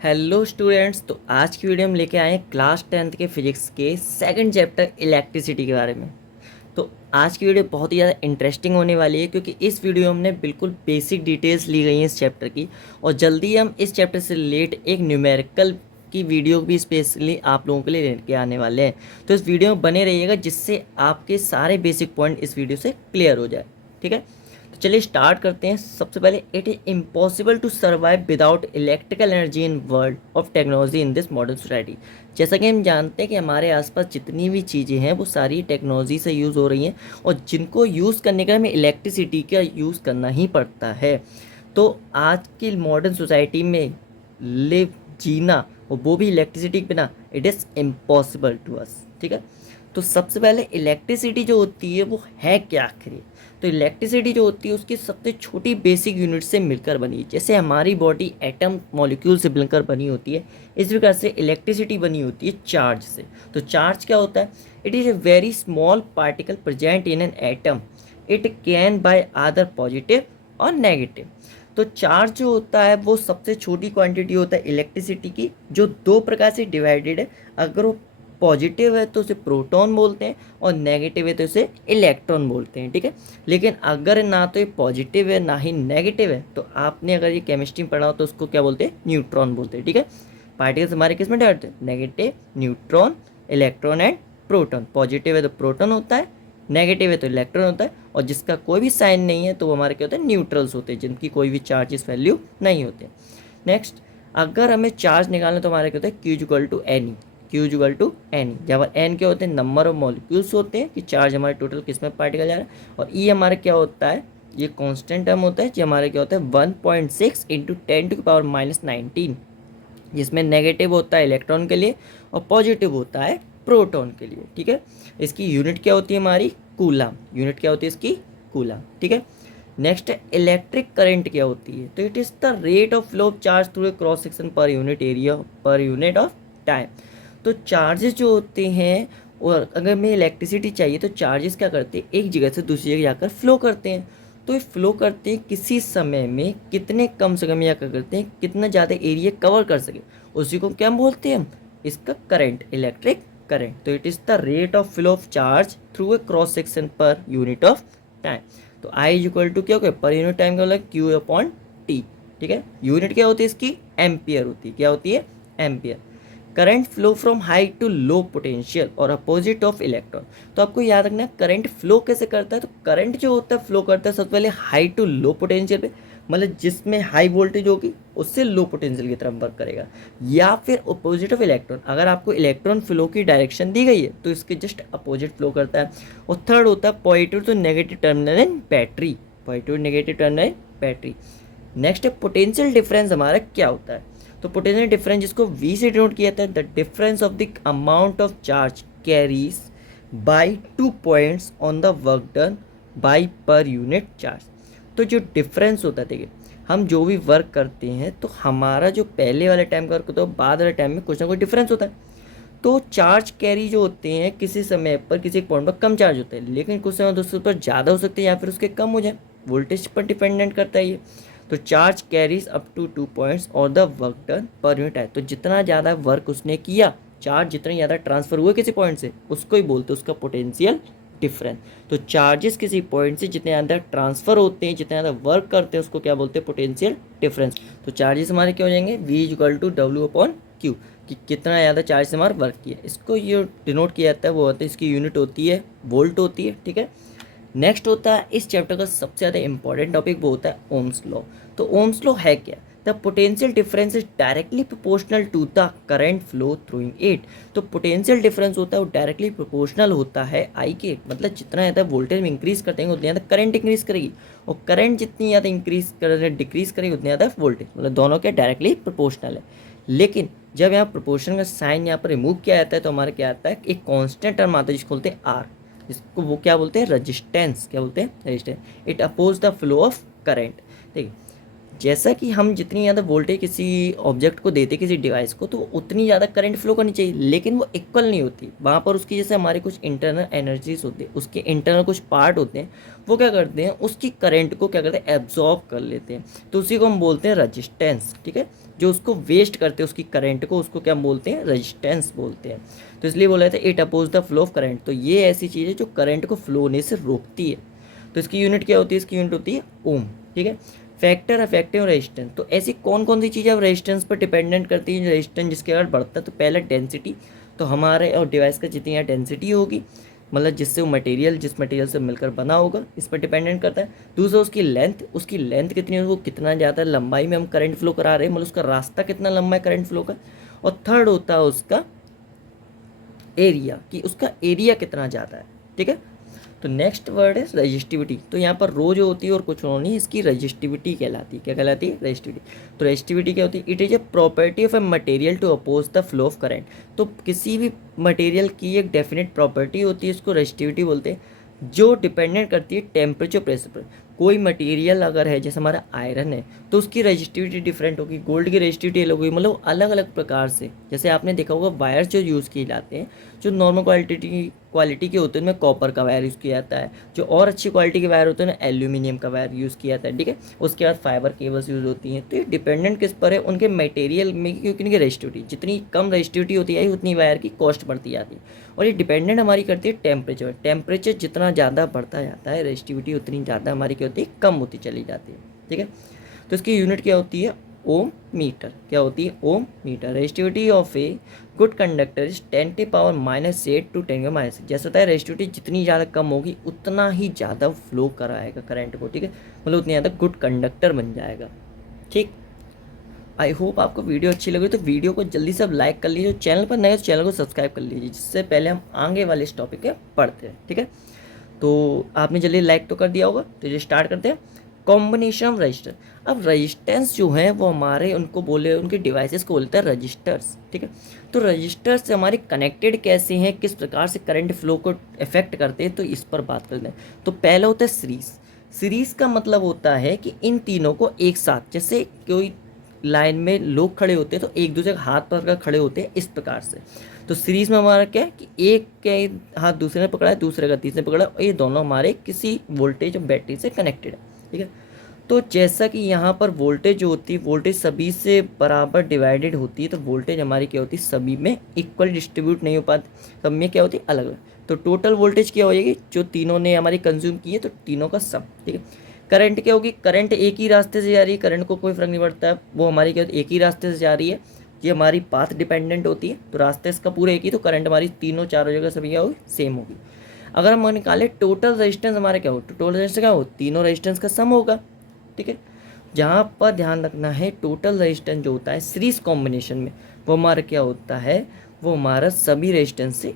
Hello students. तो आज की वीडियो में लेके आए हैं क्लास 10th के फिजिक्स के सेकंड चैप्टर इलेक्ट्रिसिटी के बारे में। तो आज की वीडियो बहुत ही ज़्यादा इंटरेस्टिंग होने वाली है क्योंकि इस वीडियो में हमने बिल्कुल बेसिक डिटेल्स ली गई हैं इस चैप्टर की, और जल्दी हम इस चैप्टर से रिलेट एक न्यूमेरिकल की वीडियो भी स्पेशली आप लोगों के लिए लेके आने वाले हैं। तो इस वीडियो में बने रहिएगा जिससे आपके सारे बेसिक पॉइंट इस वीडियो से क्लियर हो जाए। ठीक है, तो चलिए स्टार्ट करते हैं। सबसे पहले, it is impossible to survive without electrical energy in world of technology in this modern society. जैसा कि हम जानते हैं कि हमारे आसपास जितनी भी चीज़ें हैं वो सारी टेक्नोलॉजी से यूज़ हो रही हैं, और जिनको यूज़ करने के लिए हमें इलेक्ट्रिसिटी का यूज़ करना ही पड़ता है। तो आज की मॉडर्न सोसाइटी में लिव जीना, और वो भी इलेक्ट्रिसिटी के बिना, it is impossible to us. ठीक है, तो सबसे पहले इलेक्ट्रिसिटी जो होती है वो है क्या आखिर। तो इलेक्ट्रिसिटी जो होती है उसकी सबसे छोटी बेसिक यूनिट से मिलकर बनी है। जैसे हमारी बॉडी एटम मॉलिक्यूल से मिलकर बनी होती है, इस प्रकार से इलेक्ट्रिसिटी बनी होती है चार्ज से। तो चार्ज क्या होता है? It is a very small particle present in an atom. It can buy आदर पॉजिटिव और नेगेटिव। तो चार्ज जो होता है वो सबसे छोटी क्वांटिटी होता है इलेक्ट्रिसिटी की, जो दो प्रकार से डिवाइडेड है। अगर वो पॉजिटिव है तो उसे प्रोटॉन बोलते हैं, और नेगेटिव है तो उसे इलेक्ट्रॉन बोलते हैं। ठीक है, लेकिन अगर ना तो ये पॉजिटिव है ना ही नेगेटिव है, तो आपने अगर ये केमिस्ट्री में पढ़ा हो तो उसको क्या बोलते हैं? न्यूट्रॉन बोलते हैं। ठीक है, पार्टिकल्स हमारे किस में डिवाइड होते हैं? Negative, neutron, electron and proton. Positive है तो प्रोटॉन होता है, नेगेटिव है तो इलेक्ट्रॉन होता है, और जिसका कोई भी साइन नहीं है तो वो हमारे क्या होते हैं? न्यूट्रल्स होते हैं, जिनकी कोई भी चार्जेस वैल्यू नहीं होते। नेक्स्ट, अगर हमें चार्ज निकालना तो हमारे क्या होता है? Q equal to N. Q equal to N, जहाँ एन क्या होते हैं? नंबर ऑफ मॉलिक्यूल्स होते हैं कि चार्ज हमारे टोटल किस में पार्टिकल जा रहा है, और ई हमारे क्या होता है? ये कांस्टेंट टर्म होता है, जो हमारे क्या होता है? 1.6 इंटू 10⁻⁻19, जिसमें नेगेटिव होता है इलेक्ट्रॉन के लिए और पॉजिटिव होता है प्रोटॉन के लिए। ठीक है, इसकी यूनिट क्या होती है? हमारी कूलम। यूनिट क्या होती है इसकी? कूलम। ठीक है, नेक्स्ट है इलेक्ट्रिक करंट क्या होती है? तो it is the rate of flow of charge through a cross section per unit area per unit of time. तो चार्जेस जो होते हैं, और अगर हमें इलेक्ट्रिसिटी चाहिए तो चार्जेस क्या करते हैं? एक जगह से दूसरी जगह जाकर फ्लो करते हैं। तो ये फ्लो करते हैं किसी समय में कितने कम से कम, या क्या करते हैं? कितना ज़्यादा एरिया कवर कर सके, उसी को क्या बोलते हैं हम? इसका करंट, इलेक्ट्रिक करंट। तो it is the rate of flow of charge through a cross section per unit of time. तो आई इज इक्वल टू क्या हो गया? पर यूनिट टाइम का मतलब क्यू अपॉन टी। ठीक है, यूनिट क्या होती है इसकी? एम्पियर होती है। क्या होती है? Ampere. Current flow from high to low potential और अपोजिट ऑफ इलेक्ट्रॉन। तो आपको याद रखना है करंट फ्लो कैसे करता है। तो करंट जो होता है फ्लो करता है सबसे पहले हाई टू लो पोटेंशियल पे, मतलब जिसमें हाई वोल्टेज होगी उससे लो पोटेंशियल की तरफ वर्क करेगा, या फिर अपोजिट ऑफ इलेक्ट्रॉन। अगर आपको इलेक्ट्रॉन फ्लो की डायरेक्शन दी गई है तो इसके जस्ट अपोजिट फ्लो करता है। और थर्ड होता है positive to negative terminal in battery. Positive negative terminal in battery. Next है पोटेंशियल डिफरेंस हमारा क्या होता है। तो पोटेंशियल डिफरेंस जिसको V से डिनोट किया जाता है, the difference of the amount of charge carries by 2 points on the work done by per unit charge. तो जो डिफरेंस होता है, देखिए हम जो भी वर्क करते हैं तो हमारा जो पहले वाले टाइम का वर्क होता है बाद वाले टाइम में कुछ ना कुछ डिफरेंस होता है। तो चार्ज कैरी जो होते हैं किसी समय पर किसी पॉइंट पर कम चार्ज होते हैं, लेकिन कुछ समय दूसरे पर ज़्यादा हो सकते हैं या फिर उसके कम हो जाए। वोल्टेज पर डिपेंडेंट करता है ये। तो charge carries up to 2 points और the work done per unit है। तो जितना ज़्यादा वर्क उसने किया, चार्ज जितने ज़्यादा ट्रांसफर हुए किसी पॉइंट से, उसको ही बोलते हैं उसका पोटेंशियल डिफरेंस। तो चार्जेस किसी पॉइंट से जितने ज़्यादा ट्रांसफर होते हैं, जितने ज़्यादा वर्क करते हैं, उसको क्या बोलते हैं? Potential difference. तो चार्जेस हमारे क्या हो जाएंगे? V equal to W upon Q, कि कितना ज़्यादा चार्ज से हमारा वर्क किया। इसको ये डिनोट किया जाता है, वो होता है इसकी यूनिट होती है वोल्ट होती है। ठीक है, नेक्स्ट होता है इस चैप्टर का सबसे ज़्यादा इंपॉर्टेंट टॉपिक, वो होता है ओम्स लॉ। तो ओम्स लॉ है क्या? The potential difference is directly proportional to the current flow through it. तो पोटेंशियल डिफरेंस होता है वो डायरेक्टली प्रोपोर्शनल होता है आई के, मतलब जितना ज़्यादा वोल्टेज में इंक्रीज करते हैं उतना ज़्यादा करंट इंक्रीज करेगी, और करंट जितनी ज़्यादा इंक्रीज कर डिक्रीज करेगी उतनी ज़्यादा वोल्टेज, मतलब दोनों के डायरेक्टली प्रोपोर्शनल है। लेकिन जब यहाँ प्रोपोर्शन का साइन यहाँ पर रिमूव किया जाता है तो हमारा क्या आता है? एक कॉन्स्टेंट टर्म आता है जिसको बोलते हैं आर, इसको वो क्या बोलते हैं? रेजिस्टेंस। क्या बोलते हैं? Resistance. It oppose the flow of current. ठीक है, जैसा कि हम जितनी ज़्यादा वोल्टेज किसी ऑब्जेक्ट को देते किसी डिवाइस को, तो उतनी ज़्यादा करंट फ्लो करनी चाहिए, लेकिन वो इक्वल नहीं होती। वहाँ पर उसकी जैसे हमारे कुछ इंटरनल एनर्जीज होती है, उसके इंटरनल कुछ पार्ट होते हैं, वो क्या करते हैं, उसकी करंट को क्या करते हैं, एब्जॉर्ब कर लेते हैं। तो उसी को हम बोलते हैं रजिस्टेंस। ठीक है, जो उसको वेस्ट करते हैं उसकी करंट को, उसको क्या बोलते हैं, रजिस्टेंस बोलते हैं। तो इसलिए बोला था it oppose the flow of current. तो ये ऐसी चीज़ है जो करंट को फ्लो होने से रोकती है। तो इसकी यूनिट क्या होती है, इसकी यूनिट होती है ओम। ठीक है, फैक्टर इफेक्टिव रेजिस्टेंस। तो ऐसी कौन कौन सी चीज़ें अब रेजिस्टेंस पर डिपेंडेंट करती हैं, रेजिस्टेंस जिसके बाद बढ़ता है। तो पहला डेंसिटी, तो हमारे और डिवाइस का जितनी यहाँ डेंसिटी होगी, मतलब जिससे वो मटेरियल जिस मटेरियल से मिलकर बना होगा, इस पर डिपेंडेंट करता है। दूसरा उसकी लेंथ कितनी है, वो कितना ज़्यादा लंबाई में हम करंट फ्लो करा रहे हैं, मतलब उसका रास्ता कितना लंबा है करंट फ्लो का। और थर्ड होता है उसका एरिया, कि उसका एरिया कितना ज़्यादा है। ठीक है, तो नेक्स्ट वर्ड है रजिस्टिविटी। तो यहाँ पर रो जो होती है और कुछ रो नहीं, इसकी रजिस्टिविटी कहलाती है। क्या कहलाती है, रजिस्टिविटी। तो रजिस्टिविटी क्या होती है, it is a property of a material to oppose the flow of current. तो किसी भी मटेरियल की एक डेफिनेट प्रॉपर्टी होती है, इसको रजिस्टिविटी बोलते हैं, जो डिपेंडेंट करती है टेम्परेचर प्रेशर पर। कोई मटेरियल अगर है, जैसे हमारा आयरन है, तो उसकी रजिस्टिविटी डिफरेंट होगी, गोल्ड की रजिस्टिविटी अलग होगी, मतलब अलग अलग प्रकार से। जैसे आपने देखा होगा वायर्स जो यूज़ किए जाते हैं, जो नॉर्मल क्वालिटी के होते हैं, उनमें कॉपर का वायर यूज़ किया जाता है। जो और अच्छी क्वालिटी के वायर होते हैं ना, एल्यूमिनियम का वायर यूज़ किया जाता है। ठीक है, उसके बाद फाइबर केबल्स यूज़ होती हैं। तो ये डिपेंडेंट किस पर है, उनके मटेरियल में, क्योंकि इनकी रजिस्टिविटी जितनी कम रजिस्टिविटी होती है उतनी वायर की कॉस्ट बढ़ती जाती है। और ये डिपेंडेंट हमारी करती है टेम्परेचर जितना ज़्यादा बढ़ता जाता है, रजिस्टिविटी उतनी ज़्यादा हमारी क्या होती है, कम होती चली जाती है। ठीक है, तो इसकी यूनिट क्या होती है, ओम मीटर। क्या होती है, ohm metre. Resistivity of a good conductor is 10⁻⁸ to 10⁻⁶। जैसा होता है रजिस्टिविटी जितनी ज़्यादा कम होगी उतना ही ज़्यादा फ्लो कराएगा करंट को। ठीक है, मतलब उतनी ज़्यादा गुड कंडक्टर बन जाएगा। ठीक, आई होप आपको वीडियो अच्छी लगी, तो वीडियो को जल्दी से अब लाइक कर लीजिए। चैनल पर नए तो चैनल को सब्सक्राइब कर लीजिए, जिससे पहले हम आगे वाले इस टॉपिक पे पढ़ते हैं। ठीक है, तो आपने जल्दी लाइक तो कर दिया होगा, तो ये स्टार्ट करते हैं। Combination of register. अब रजिस्टेंस जो है वो हमारे उनको बोले, उनके डिवाइसेस को बोलते हैं रजिस्टर्स। ठीक है, तो रजिस्टर्स से हमारे कनेक्टेड कैसे हैं, किस प्रकार से करंट फ्लो को इफेक्ट करते हैं, तो इस पर बात करते हैं। तो पहला होता है सीरीज। सीरीज का मतलब होता है कि इन तीनों को एक साथ, जैसे कोई लाइन में लोग खड़े होते हैं तो एक दूसरे का हाथ पकड़ कर खड़े होते हैं, इस प्रकार से। तो सीरीज में हमारा क्या है कि एक के हाथ दूसरे ने पकड़ा है, दूसरे का तीसरे ने पकड़ा है, और ये दोनों हमारे किसी वोल्टेज और बैटरी से कनेक्टेड है। ठीक है, तो जैसा कि यहाँ पर वोल्टेज जो होती है, वोल्टेज सभी से बराबर डिवाइडेड होती है। तो वोल्टेज हमारी क्या होती है, सभी में इक्वल डिस्ट्रीब्यूट नहीं हो पाती, सब में क्या होती है, अलग अलग। तो टोटल वोल्टेज क्या हो जाएगी, जो तीनों ने हमारी कंज्यूम की है, तो तीनों का सम। ठीक है, करंट क्या होगी, करंट एक ही रास्ते से जा रही है, करंट को कोई फर्क नहीं पड़ता है, वो हमारी क्या होती है, एक ही रास्ते से जा रही है। ये हमारी पाथ डिपेंडेंट होती है, तो रास्ते इसका पूरा एक ही, तो करंट हमारी तीनों चारों जगह सभी क्या होगी, सेम होगी। अगर हम निकालें टोटल रेजिस्टेंस हमारा क्या हो, तो टोटल रेजिस्टेंस क्या हो, तीनों रेजिस्टेंस का सम होगा। ठीक है, जहाँ पर ध्यान रखना है, टोटल रेजिस्टेंस जो होता है सीरीज कॉम्बिनेशन में, वो हमारा क्या होता है, वो हमारा सभी रेजिस्टेंस से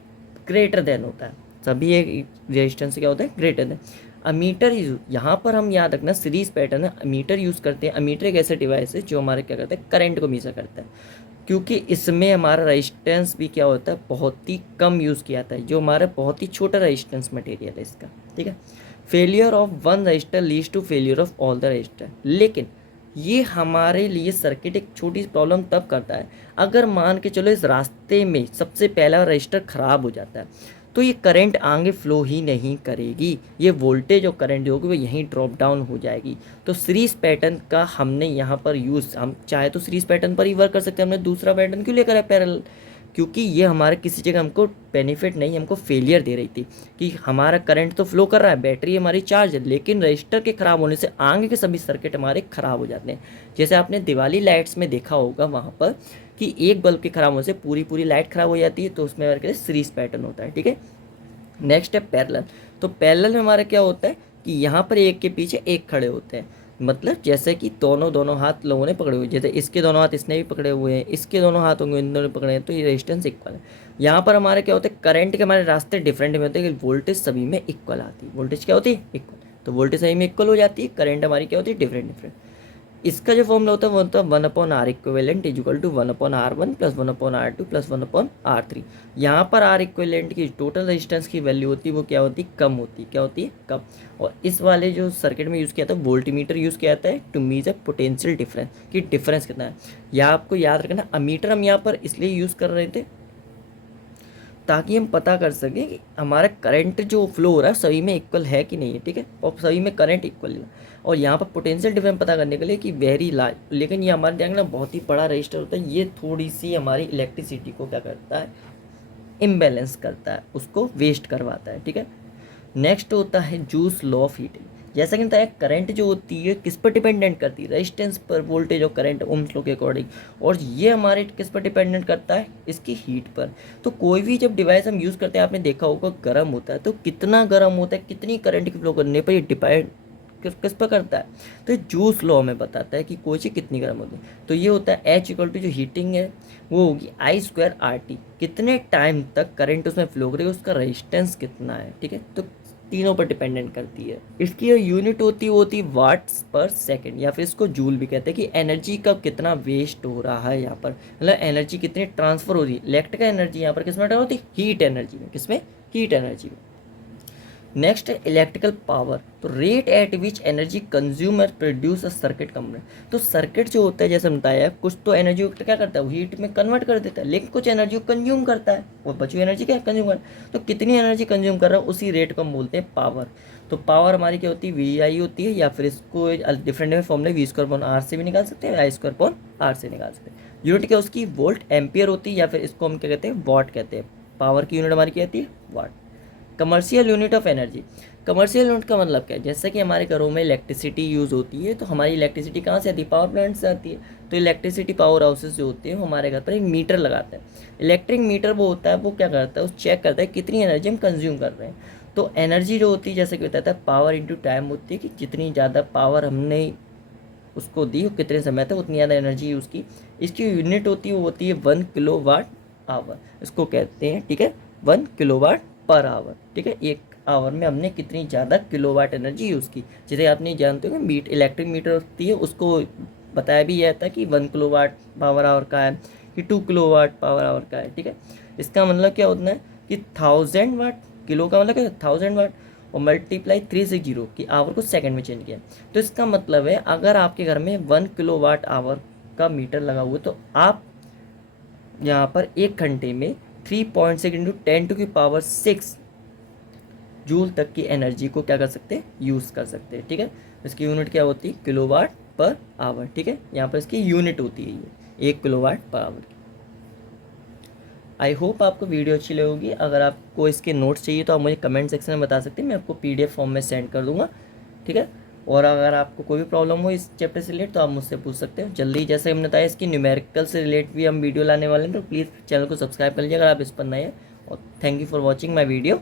ग्रेटर देन होता है। सभी एक रेजिस्टेंस से क्या होता है, ग्रेटर देन। अमीटर यूज, यहाँ पर हम याद रखना सीरीज पैटर्न है, अमीटर यूज़ करते हैं। अमीटर एक ऐसा डिवाइस है जो हमारे क्या करता है, करंट को मेजर करता है, क्योंकि इसमें हमारा रेजिस्टेंस भी क्या होता है, बहुत ही कम यूज़ किया जाता है, जो हमारा बहुत ही छोटा रेजिस्टेंस मटेरियल है इसका। ठीक है, failure of one resistor leads to failure of all the resistor. लेकिन ये हमारे लिए सर्किट एक छोटी सी प्रॉब्लम तब करता है, अगर मान के चलो इस रास्ते में सबसे पहला रजिस्टर खराब हो जाता है, तो ये करंट आगे फ्लो ही नहीं करेगी, ये वोल्टेज और करंट जो होगी वो यहीं ड्रॉप डाउन हो जाएगी। तो सीरीज पैटर्न का हमने यहाँ पर यूज़, हम चाहे तो सीरीज पैटर्न पर ही वर्क कर सकते हैं, हमने दूसरा पैटर्न क्यों लेकर है पैरेलल, क्योंकि ये हमारे किसी जगह हमको बेनिफिट नहीं, हमको फेलियर दे रही थी कि हमारा करंट तो फ्लो कर रहा है, बैटरी हमारी चार्ज है, लेकिन रजिस्टर के ख़राब होने से आगे के सभी सर्किट हमारे ख़राब हो जाते हैं। जैसे आपने दिवाली लाइट्स में देखा होगा वहाँ पर कि एक बल्ब के ख़राब होने से पूरी पूरी लाइट ख़राब हो जाती है, तो उसमें हमारे सीरीज पैटर्न होता है। ठीक है, नेक्स्ट है पैरेलल। तो पैरेलल में हमारा क्या होता है कि यहाँ पर एक के पीछे एक खड़े होते हैं, मतलब जैसे कि दोनों हाथ लोगों ने पकड़े हुए, जैसे इसके दोनों हाथ इसने भी पकड़े हुए हैं, इसके दोनों हाथ होंगे इन दोनों ने पकड़े हैं, तो ये रेजिस्टेंस इक्वल है। यहाँ पर हमारे क्या होता है, करंट के हमारे रास्ते डिफरेंट में होते हैं, वोल्टेज सभी में इक्वल आती है। वोल्टेज क्या होती है, इक्वल, तो वोल्टेज सभी में इक्वल हो जाती है, करंट हमारी क्या होती है, डिफरेंट। इसका जो फॉर्मूला होता है वो होता है 1/r equivalent is equal to 1/r1 plus 1/r2 plus 1/r3। यहाँ पर आर इक्विवेलेंट की टोटल रेजिस्टेंस की वैल्यू होती है वो क्या होती है, कम होती है। क्या होती है, कम। और इस वाले जो सर्किट में यूज़ किया था वोल्टीमीटर यूज़ किया जाता है टू मेजर पोटेंशियल डिफरेंस, कि डिफरेंस कितना है। यह आपको याद रखना, अमीटर हम यहाँ पर इसलिए यूज़ कर रहे थे ताकि हम पता कर सकें कि हमारा करंट जो फ्लो हो रहा है सभी में इक्वल है कि नहीं है, ठीक है, और सभी में करंट इक्वल है। और यहाँ पर पोटेंशियल डिफरेंस पता करने के लिए कि वेरी लार्ज, लेकिन ये हमारे ध्यान ना बहुत ही बड़ा रजिस्टर होता है, ये थोड़ी सी हमारी इलेक्ट्रिसिटी को क्या करता है, इम्बैलेंस करता है, उसको वेस्ट करवाता है, ठीक है। नेक्स्ट होता है जूस लॉ ऑफ हीटिंग। जैसा कि बताया करंट जो होती है किस पर डिपेंडेंट करती है, रेजिस्टेंस पर, वोल्टेज और करंट ओम्स लॉ के अकॉर्डिंग। और ये हमारे किस पर डिपेंडेंट करता है, इसकी हीट पर। तो कोई भी जब डिवाइस हम यूज़ करते हैं, आपने देखा होगा गर्म होता है, तो कितना गर्म होता है, कितनी करंट की फ्लो करने पर ये डिपेंड किस पर करता है, तो ये जूस लॉ में बताता है कि कोई चीज़ कितनी गर्म होती है। तो ये होता है एच इक्वल टू जो हीटिंग है वो होगी I²RT, कितने टाइम तक करंट उसमें फ्लो करेगा, उसका रेजिस्टेंस कितना है, ठीक है। तो तीनों पर डिपेंडेंट करती है। इसकी जो यूनिट होती है वो होती है वाट्स पर सेकंड, या फिर इसको जूल भी कहते हैं, कि एनर्जी का कितना वेस्ट हो रहा है यहाँ पर, मतलब एनर्जी कितनी ट्रांसफर हो रही है। इलेक्ट्रिकल एनर्जी यहाँ पर किसमें होती है, हीट एनर्जी में, किसमें, हीट एनर्जी में। नेक्स्ट है इलेक्ट्रिकल पावर, तो rate at which energy consumer produce a circuit component. तो सर्किट जो होता है जैसे बताया, कुछ तो एनर्जी को क्या करता है, वो हीट में कन्वर्ट कर देता है, लेकिन कुछ एनर्जी को कंज्यूम करता है, और बची हुई एनर्जी क्या कंज्यूम कर, तो कितनी एनर्जी कंज्यूम कर रहा है उसी रेट को हम बोलते हैं पावर। तो पावर हमारी क्या होती है, VI होती है, या फिर इसको डिफरेंट फॉर्मूले V²/R से भी निकाल सकते हैं, I²/R से निकाल सकते हैं। यूनिट क्या उसकी वोल्ट एम्पियर होती है, या फिर इसको हम क्या कहते हैं, वाट कहते हैं। पावर की यूनिट हमारी क्या होती है, watt. Commercial unit of energy, commercial unit का मतलब क्या है, जैसे कि हमारे घरों में इलेक्ट्रिसिटी यूज़ होती है, तो हमारी इलेक्ट्रिसिटी कहाँ से आती है, पावर प्लांट से आती है। तो इलेक्ट्रिसिटी पावर हाउसेस जो होते हैं वो हमारे घर पर एक मीटर लगाते हैं। इलेक्ट्रिक मीटर वो होता है, वो क्या करता है, उस चेक करता है कितनी एनर्जी हम कंज्यूम कर रहे हैं। तो एनर्जी जो होती है जैसे कि बताता है पावर इंटू टाइम होती है, कि जितनी ज़्यादा पावर हमने उसको दी कितने समय तक उतनी ज़्यादा एनर्जी यूज़ की। इसकी यूनिट होती है वो होती है 1 किलोवाट आवर, इसको कहते हैं, ठीक है, 1 किलोवाट/आवर, ठीक है। एक आवर में हमने कितनी ज़्यादा किलोवाट एनर्जी यूज़ की। जैसे आपने जानते हो कि इलेक्ट्रिक मीटर होती है, उसको बताया भी जाता है कि 1 किलोवाट/आवर का है, कि 2 किलोवाट/आवर का है, ठीक है। इसका मतलब क्या होता है कि 1000 वाट, किलो का मतलब क्या, 1000 वाट, और मल्टीप्लाई 3 से 0 की आवर को सेकंड में चेंज किया। तो इसका मतलब है अगर आपके घर में 1 किलोवाट/आवर का मीटर लगा हुआ है, तो आप यहाँ पर 1 घंटे में 3.6 इंटू 10⁶ जूल तक की एनर्जी को क्या कर सकते हैं, यूज़ कर सकते हैं, ठीक है। इसकी यूनिट क्या होती है, किलोवाट/आवर, ठीक है। यहाँ पर इसकी यूनिट होती है ये 1 किलोवाट/आवर की। आई होप आपको वीडियो अच्छी लगेगी। अगर आपको इसके नोट्स चाहिए तो आप मुझे कमेंट सेक्शन में बता सकते हैं, मैं आपको PDF फॉर्म में सेंड कर दूंगा, ठीक है। और अगर आपको कोई भी प्रॉब्लम हो इस चैप्टर से रिलेट तो आप मुझसे पूछ सकते हो जल्दी। जैसे हमने बताया इसकी न्यूमेरिकल से रिलेट भी हम वीडियो लाने वाले हैं, तो प्लीज़ चैनल को सब्सक्राइब कर लीजिए अगर आप इस पर नए हैं। और thank you for watching my video.